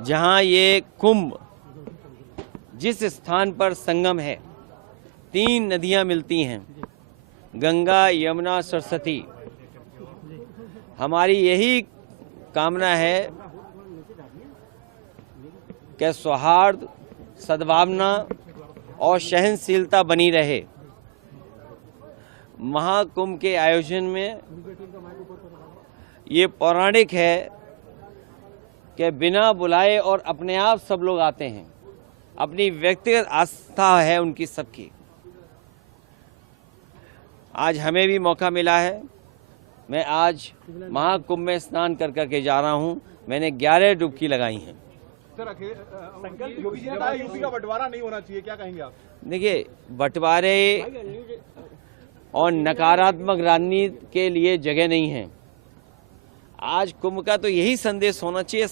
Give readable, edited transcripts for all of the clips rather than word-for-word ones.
जहां ये कुंभ जिस स्थान पर संगम है, 3 नदियां मिलती हैं, गंगा, यमुना, सरस्वती। हमारी यही कामना है कि सौहार्द, सद्भावना और सहनशीलता बनी रहे। महाकुंभ के आयोजन में ये पौराणिक है कि बिना बुलाए और अपने आप सब लोग आते हैं। अपनी व्यक्तिगत आस्था है उनकी सबकी। आज हमें भी मौका मिला है। मैं आज महाकुंभ में स्नान कर करके जा रहा हूं। मैंने 11 डुबकी लगाई हैं। सर, योगी जी ने कहा यूपी का बंटवारा नहीं होना चाहिए, क्या कहेंगे आप? देखिए, बंटवारे और नकारात्मक राजनीति के लिए जगह नहीं है। आज कुंभ का तो यही संदेश होना चाहिए,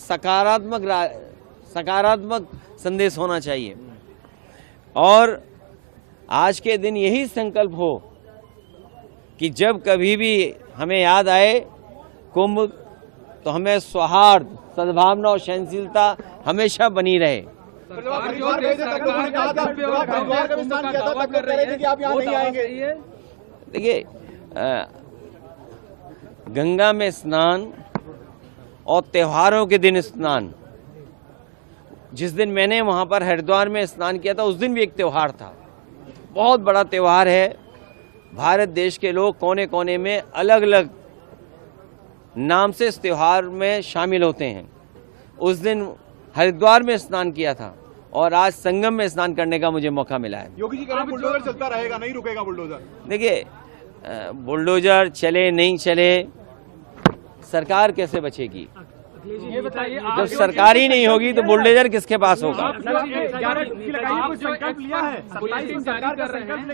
सकारात्मक संदेश होना चाहिए। और आज के दिन यही संकल्प हो कि जब कभी भी हमें याद आए कुंभ, तो हमें सौहार्द, सद्भावना और सहनशीलता हमेशा बनी रहे। देखिए, गंगा में स्नान और त्योहारों के दिन स्नान, जिस दिन मैंने वहां पर हरिद्वार में स्नान किया था, उस दिन भी एक त्योहार था। बहुत बड़ा त्योहार है। भारत देश के लोग कोने कोने में अलग अलग नाम से इस त्योहार में शामिल होते हैं। उस दिन हरिद्वार में स्नान किया था और आज संगम में स्नान करने का मुझे मौका मिला है। योगी जी कह रहे हैं बुलडोजर चलता रहेगा, नहीं रुकेगा बुलडोजर। देखिए, बुलडोजर चले नहीं चले, सरकार कैसे बचेगी? ये बताइए, जब सरकार ही नहीं होगी तो बुलडोजर किसके पास होगा?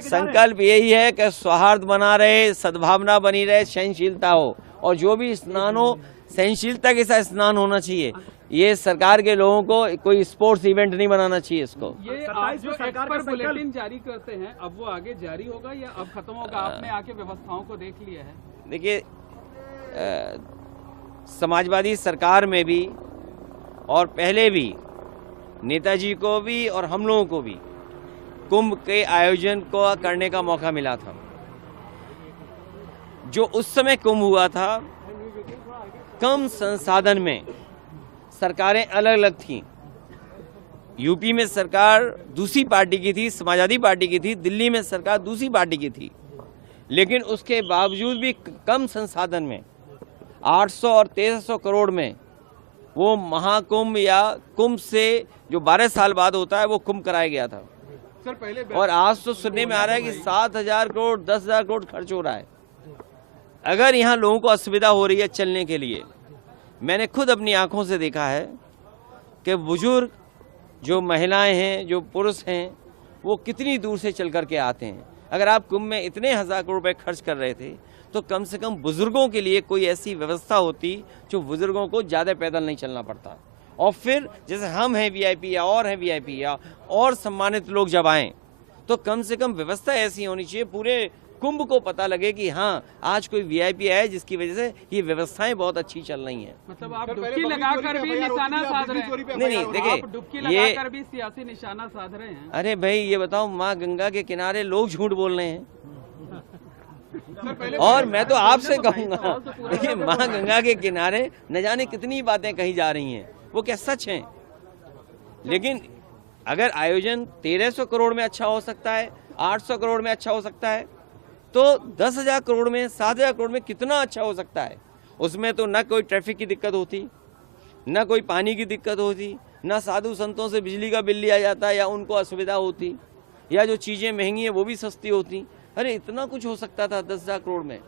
संकल्प यही है कि सौहार्द बना रहे, सद्भावना बनी रहे, सहनशीलता हो, और जो भी स्नान हो सहनशीलता के साथ स्नान होना चाहिए। ये सरकार के लोगों को कोई स्पोर्ट्स इवेंट नहीं बनाना चाहिए इसको। ये आप जो एक्सपर्ट बुलेटिन जारी करते हैं, अब वो आगे जारी होगा या अब खत्म होगा? आपने आके व्यवस्थाओं को देख लिया है? देखिए, समाजवादी सरकार में भी और पहले भी नेताजी को भी और हम लोगों को भी कुंभ के आयोजन को करने का मौका मिला था। जो उस समय कुंभ हुआ था, कम संसाधन में सरकारें अलग अलग थीं। यूपी में सरकार दूसरी पार्टी की थी, समाजवादी पार्टी की थी। दिल्ली में सरकार दूसरी पार्टी की थी। लेकिन उसके बावजूद भी कम संसाधन में 800 और 1300 करोड़ में वो महाकुंभ या कुंभ से जो 12 साल बाद होता है, वो कुंभ कराया गया था। सर, पहले और आज तो सुनने में आ रहा है कि 7,000 करोड़ 10,000 करोड़ खर्च हो रहा है। अगर यहाँ लोगों को असुविधा हो रही है चलने के लिए, मैंने खुद अपनी आंखों से देखा है कि बुजुर्ग, जो महिलाएं हैं, जो पुरुष हैं, वो कितनी दूर से चल करके आते हैं। अगर आप कुंभ में इतने 1,000 करोड़ रुपए खर्च कर रहे थे, तो कम से कम बुजुर्गों के लिए कोई ऐसी व्यवस्था होती जो बुजुर्गों को ज़्यादा पैदल नहीं चलना पड़ता। और फिर जैसे हम हैं वीआईपी या और हैं वीआईपी या और सम्मानित लोग जब आएँ, तो कम से कम व्यवस्था ऐसी होनी चाहिए, पूरे कुंभ को पता लगे कि हाँ, आज कोई वीआईपी आया जिसकी वजह से ये व्यवस्थाएं बहुत अच्छी चल रही हैं। मतलब आप डुबकी लगाकर भी निशाना साध रहे हैं? नहीं, देखिए, डुबकी लगाकर भी सियासी निशाना साध रहे हैं। अरे भाई, ये बताओ, माँ गंगा के किनारे लोग झूठ बोल रहे हैं। और मैं तो आपसे कहूंगा, देखिए, माँ गंगा के किनारे न जाने कितनी बातें कही जा रही हैं, वो क्या सच हैं? लेकिन अगर आयोजन 1300 करोड़ में अच्छा हो सकता है, 800 करोड़ में अच्छा हो सकता है, तो 10,000 करोड़ में, 7,000 करोड़ में कितना अच्छा हो सकता है। उसमें तो न कोई ट्रैफिक की दिक्कत होती, न कोई पानी की दिक्कत होती, न साधु संतों से बिजली का बिल लिया जाता या उनको असुविधा होती, या जो चीज़ें महंगी हैं वो भी सस्ती होती। अरे, इतना कुछ हो सकता था 10,000 करोड़ में।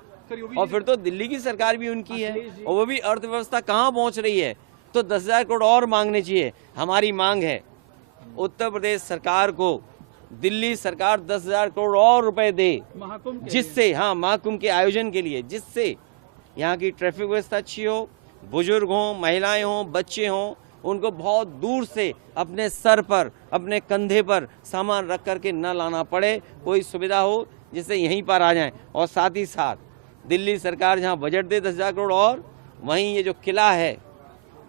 और फिर तो दिल्ली की सरकार भी उनकी है, और वो भी अर्थव्यवस्था कहाँ पहुँच रही है, तो 10,000 करोड़ और मांगने चाहिए। हमारी मांग है उत्तर प्रदेश सरकार को दिल्ली सरकार 10,000 करोड़ और रुपए दे, जिससे, हाँ, महाकुंभ के आयोजन के लिए, जिससे यहाँ की ट्रैफिक व्यवस्था अच्छी हो, बुजुर्ग हों, महिलाएं हों, बच्चे हों, उनको बहुत दूर से अपने सर पर, अपने कंधे पर सामान रख करके न लाना पड़े, कोई सुविधा हो जिससे यहीं पर आ जाएं। और साथ ही साथ दिल्ली सरकार जहाँ बजट दे 10,000 करोड़, और वहीं ये जो किला है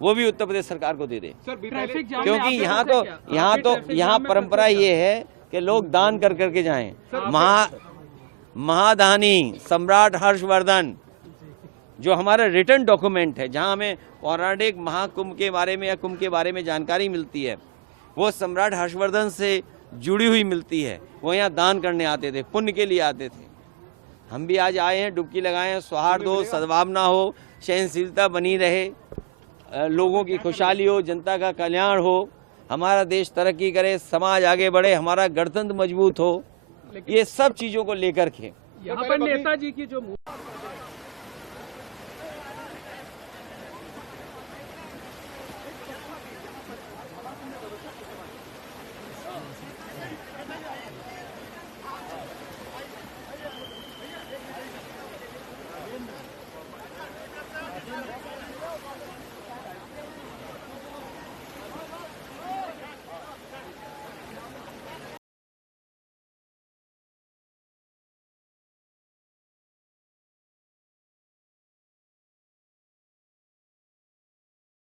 वो भी उत्तर प्रदेश सरकार को दे दे। ट्रैफिक जाम में क्योंकि आपके यहाँ फंसे तो क्या? यहाँ आप भी तो ट्रैफिक यहाँ जाम में परंपरा फंसे ये है कि लोग दान कर करके जाएं। महादानी सम्राट हर्षवर्धन जो हमारा रिटर्न डॉक्यूमेंट है, जहाँ हमें पौराणिक महाकुंभ के बारे में या कुंभ के बारे में जानकारी मिलती है, वो सम्राट हर्षवर्धन से जुड़ी हुई मिलती है। वो यहाँ दान करने आते थे, पुण्य के लिए आते थे। हम भी आज आए हैं, डुबकी लगाए हैं, सौहार्द हो, सद्भावना हो, सहनशीलता बनी रहे, लोगों की खुशहाली हो, जनता का कल्याण हो, हमारा देश तरक्की करे, समाज आगे बढ़े, हमारा गणतंत्र मजबूत हो, ये सब चीज़ों को लेकर के यहाँ पर नेताजी की जो